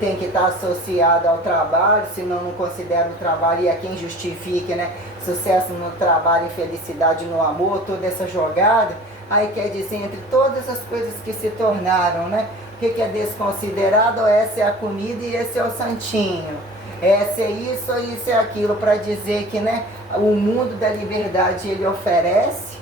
tem que estar associado ao trabalho, senão não considera o trabalho, e é quem justifica, né? Sucesso no trabalho e felicidade no amor, toda essa jogada. Aí quer dizer, entre todas as coisas que se tornaram, né? O que é desconsiderado? Essa é a comida e esse é o santinho. Essa é isso, isso é aquilo, para dizer que, né, o mundo da liberdade ele oferece,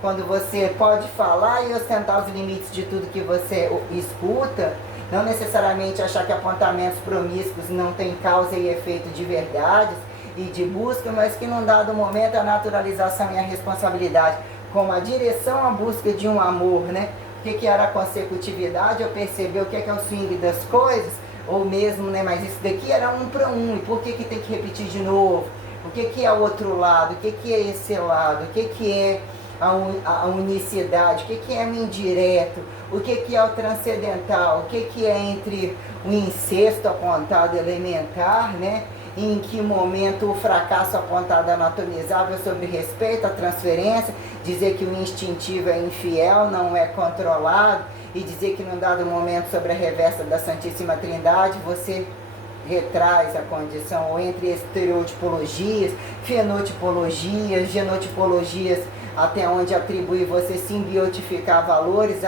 quando você pode falar e ostentar os limites de tudo que você escuta, não necessariamente achar que apontamentos promíscuos não têm causa e efeito de verdades e de busca, mas que num dado momento a naturalização e a responsabilidade, como a direção à busca de um amor, né? O que era a consecutividade, eu perceber o que é o swing das coisas, ou mesmo, né, mas isso daqui era um para um, e por que tem que repetir de novo? O que é o outro lado? O que é esse lado? O que é a unicidade? O que é o indireto? O que é o transcendental? O que é entre o incesto apontado elementar, né? Em que momento o fracasso apontado anatomizável sobre respeito à transferência, dizer que o instintivo é infiel, não é controlado, e dizer que num dado momento sobre a reversa da Santíssima Trindade, você retraz a condição, ou entre estereotipologias, fenotipologias, genotipologias, até onde atribui você simbiotificar valores,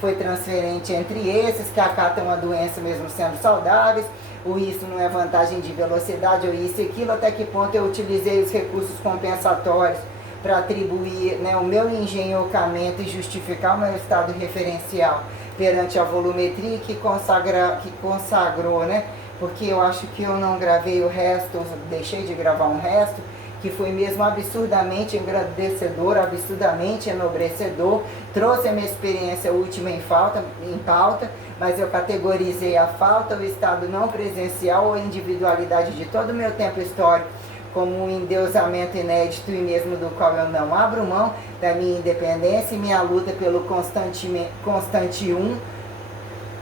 foi transferente entre esses, que acatam a doença mesmo sendo saudáveis, ou isso não é vantagem de velocidade, ou isso e aquilo, até que ponto eu utilizei os recursos compensatórios para atribuir, né, o meu engenhocamento e justificar o meu estado referencial perante a volumetria que consagrou, né? Porque eu acho que eu não gravei o resto, eu deixei de gravar um resto, que foi mesmo absurdamente engrandecedor, absurdamente enobrecedor, trouxe a minha experiência última em pauta, mas eu categorizei a falta, o estado não presencial ou a individualidade de todo o meu tempo histórico como um endeusamento inédito e mesmo do qual eu não abro mão da minha independência e minha luta pelo constantium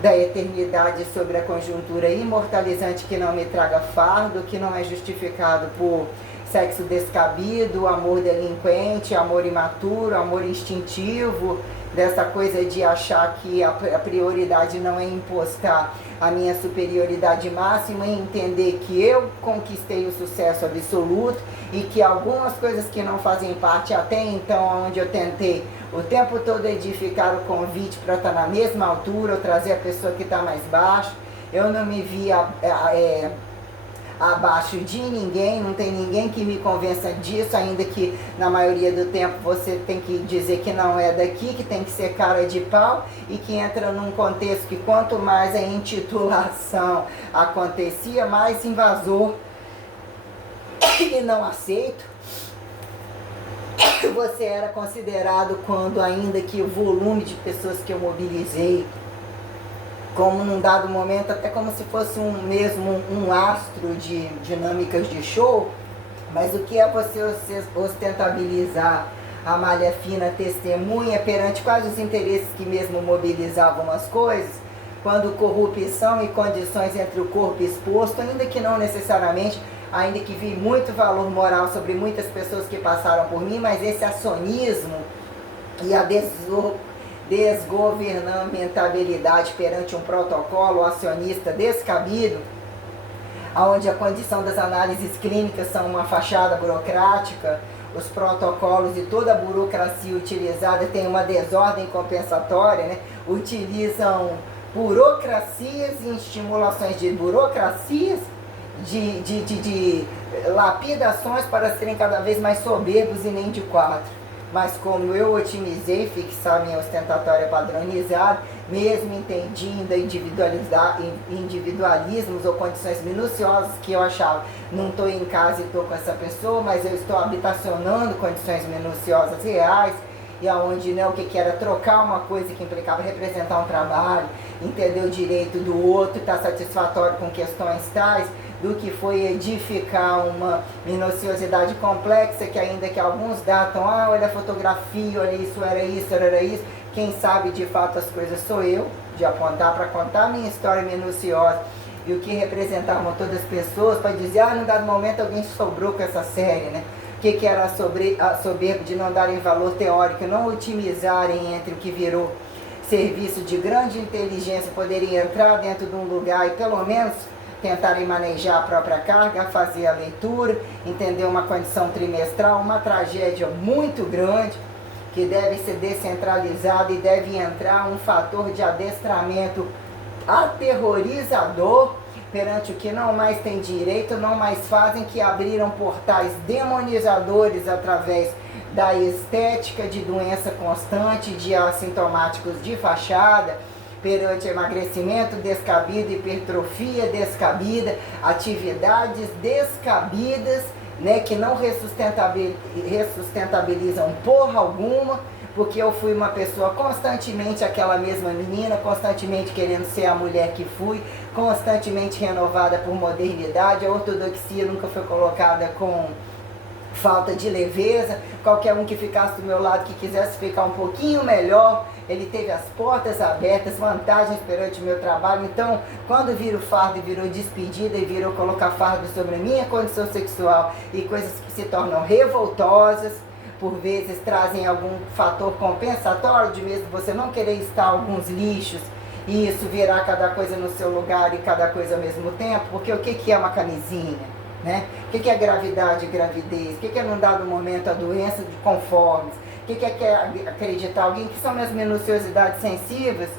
da eternidade sobre a conjuntura imortalizante que não me traga fardo, que não é justificado por sexo descabido, amor delinquente, amor imaturo, amor instintivo, dessa coisa de achar que a prioridade não é impostar a minha superioridade máxima e entender que eu conquistei o sucesso absoluto e que algumas coisas que não fazem parte até então, onde eu tentei o tempo todo edificar o convite para estar na mesma altura, ou trazer a pessoa que está mais baixo, eu não me via abaixo de ninguém, não tem ninguém que me convença disso, ainda que na maioria do tempo você tem que dizer que não é daqui, que tem que ser cara de pau, e que entra num contexto que quanto mais a intitulação acontecia, mais invasor e não aceito você era considerado, quando ainda que o volume de pessoas que eu mobilizei, como num dado momento, até como se fosse um astro de dinâmicas de show, mas o que é você ostentabilizar a malha fina testemunha perante quais os interesses que mesmo mobilizavam as coisas, quando corrupção e condições entre o corpo exposto, ainda que não necessariamente, ainda que vi muito valor moral sobre muitas pessoas que passaram por mim, mas esse acionismo e a desgovernamentabilidade perante um protocolo acionista descabido, onde a condição das análises clínicas são uma fachada burocrática, os protocolos e toda a burocracia utilizada tem uma desordem compensatória, né? Utilizam burocracias e estimulações de burocracias, de lapidações para serem cada vez mais soberbos e nem de quatro. Mas como eu otimizei, fixar minha ostentatória padronizada, mesmo entendendo individualismos ou condições minuciosas que eu achava, não estou em casa e estou com essa pessoa, mas eu estou habitacionando condições minuciosas reais, e aonde, né, o que era trocar uma coisa que implicava representar um trabalho, entender o direito do outro, estar satisfatório com questões tais, do que foi edificar uma minuciosidade complexa, que ainda que alguns datam, olha a fotografia, olha isso, era isso, quem sabe de fato as coisas sou eu, de apontar para contar a minha história minuciosa, e o que representavam todas as pessoas, para dizer, num dado momento alguém sobrou com essa série, né? O que era a soberba de não darem valor teórico, não otimizarem entre o que virou serviço de grande inteligência poderia entrar dentro de um lugar e pelo menos tentarem manejar a própria carga, fazer a leitura, entender uma condição trimestral, uma tragédia muito grande, que deve ser descentralizada e deve entrar um fator de adestramento aterrorizador perante o que não mais tem direito, não mais fazem, que abriram portais demonizadores através da estética de doença constante, de assintomáticos de fachada, perante emagrecimento descabido, hipertrofia descabida, atividades descabidas, né, que não ressustentabilizam porra alguma, porque eu fui uma pessoa constantemente aquela mesma menina, constantemente querendo ser a mulher que fui, constantemente renovada por modernidade. A ortodoxia nunca foi colocada com falta de leveza. Qualquer um que ficasse do meu lado, que quisesse ficar um pouquinho melhor, ele teve as portas abertas, vantagens perante o meu trabalho. Então, quando vira o fardo e virou despedida e virou colocar fardo sobre a minha condição sexual e coisas que se tornam revoltosas, por vezes trazem algum fator compensatório de mesmo você não querer estar alguns lixos e isso virar cada coisa no seu lugar e cada coisa ao mesmo tempo, porque o que é uma camisinha? Né? O que é gravidade e gravidez? O que é num dado momento a doença de conformes? O que é acreditar alguém que são minhas minuciosidades sensíveis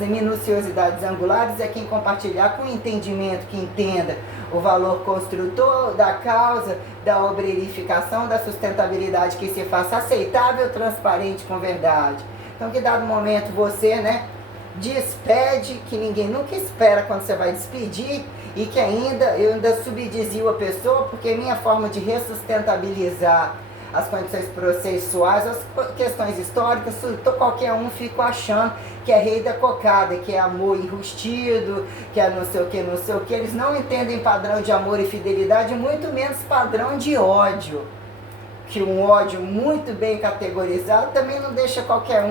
e minuciosidades angulares é quem compartilhar com entendimento, que entenda o valor construtor da causa, da obrerificação, da sustentabilidade, que se faça aceitável, transparente, com verdade. Então, que dado momento você, né, despede, que ninguém nunca espera quando você vai despedir, e que eu ainda subdizio a pessoa, porque minha forma de ressustentabilizar as condições processuais, as questões históricas, qualquer um fica achando que é rei da cocada, que é amor enrustido, que é não sei o que, não sei o que. Eles não entendem padrão de amor e fidelidade, muito menos padrão de ódio. Que um ódio muito bem categorizado também não deixa qualquer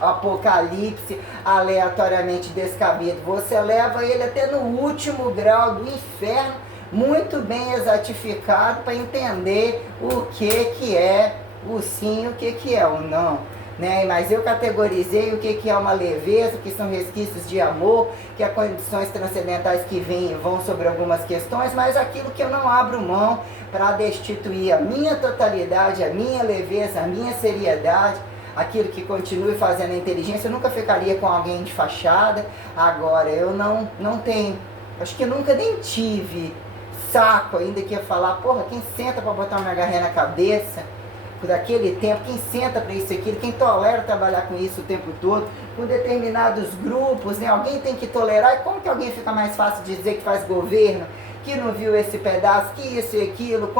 apocalipse aleatoriamente descabido. Você leva ele até no último grau do inferno, muito bem exatificado, para entender o que é o sim e o que é o não. Né? Mas eu categorizei o que é uma leveza, que são resquícios de amor, que é condições transcendentais que vêm e vão sobre algumas questões, mas aquilo que eu não abro mão para destituir a minha totalidade, a minha leveza, a minha seriedade, aquilo que continue fazendo a inteligência. Eu nunca ficaria com alguém de fachada. Agora, eu não tenho, acho que eu nunca nem tive saco ainda que ia falar, porra, quem senta para botar uma garrinha na cabeça por aquele tempo, quem senta para isso e aquilo, quem tolera trabalhar com isso o tempo todo, com determinados grupos, né? Alguém tem que tolerar. E como que alguém fica mais fácil de dizer que faz governo, que não viu esse pedaço, que isso e aquilo,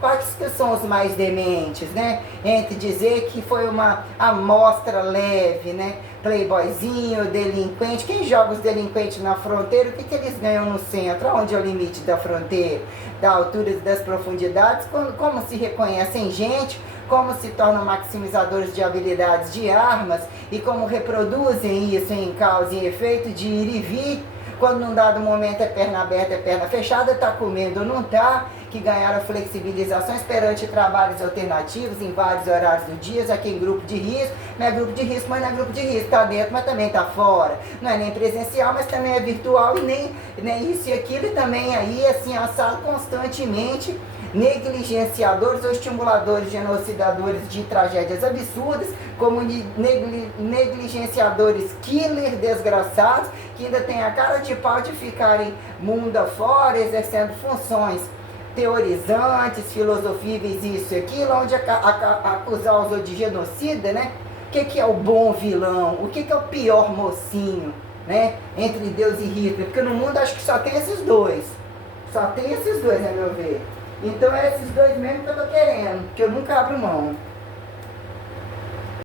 quais que são os mais dementes, né? Entre dizer que foi uma amostra leve, né? Playboyzinho, delinquente. Quem joga os delinquentes na fronteira, o que eles ganham no centro? Onde é o limite da fronteira, da altura e das profundidades? Como se reconhecem gente, como se tornam maximizadores de habilidades de armas e como reproduzem isso em causa e efeito de ir e vir, quando num dado momento é perna aberta, é perna fechada, está comendo ou não está, que ganharam flexibilizações perante trabalhos alternativos em vários horários do dia, aqui em grupo de risco. Não é grupo de risco, mas não é grupo de risco, está dentro, mas também está fora. Não é nem presencial, mas também é virtual, e nem isso e aquilo, e também aí, assim, assado constantemente, negligenciadores ou estimuladores, genocidadores de tragédias absurdas, como negligenciadores killer desgraçados, que ainda tem a cara de pau de ficarem mundo afora, exercendo funções teorizantes, filosofíveis, isso e aquilo, onde acusar os outros de genocida, né? O que é o bom vilão? O que é o pior mocinho, né? Entre Deus e Hitler? Porque no mundo acho que só tem esses dois. Só tem esses dois, a meu ver. Então é esses dois mesmo que eu tô querendo, que eu nunca abro mão.